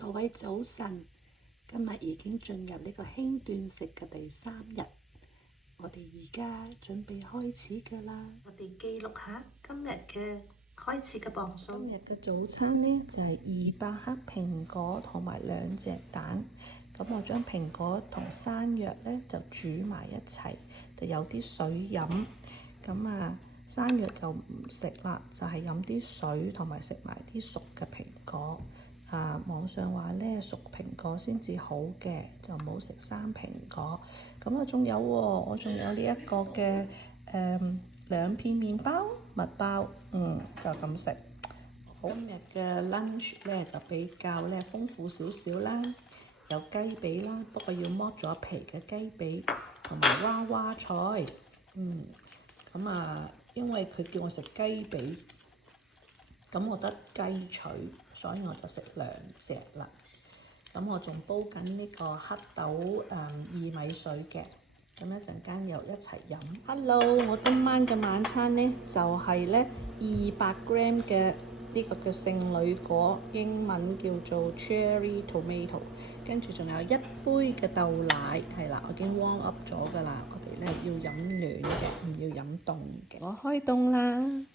各位早晨，今日已經進入呢個輕斷食嘅第3日，我哋而家準備開始㗎啦。我哋記錄下今日嘅開始嘅磅數。今日嘅早餐呢，就係200克蘋果同埋2隻蛋。咁我將蘋果同山藥呢就煮埋一齊，就有啲水飲。咁山藥就唔食啦，就係飲啲水同埋食埋啲熟嘅蘋果。網上話呢，熟蘋果先至好嘅，就唔好食生蘋果。咁仲有喎，我仲有呢一個嘅2片麵包麥包，就咁食。好，今日嘅 lunch 呢就比較呢豐富少少啦，有雞髀啦，不過要剝咗皮嘅雞髀，同埋娃娃菜。因為佢叫我食雞髀，咁我得雞腿，所以我就食2隻啦。咁我仲煲緊呢個黑豆薏米水嘅，咁一陣間又一齊飲。Hello， 我今晚嘅晚餐呢就係呢200 gram 嘅呢個叫聖女果，英文叫做 cherry tomato， 跟住仲有1杯嘅豆奶，係啦，我已經 warm up 咗㗎啦。我哋呢要飲暖嘅，唔要飲凍嘅。我開凍啦。